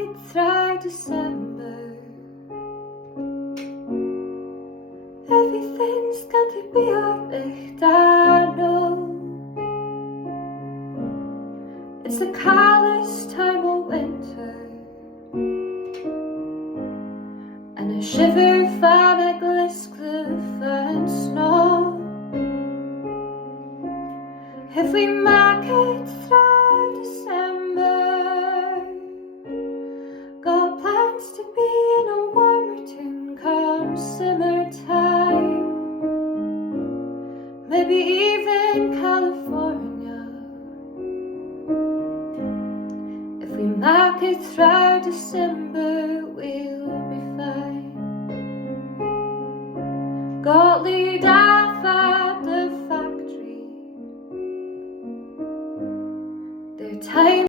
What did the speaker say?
it through December, everything's going to be alright, I know. It's the coldest time of winter, and I shiver for the Gliscliff and snow. If we make it through December, got plans to be in a warmer tune come summertime. Maybe even California. If we make it through December, we'll be fine. Got laid off at the factory. Their time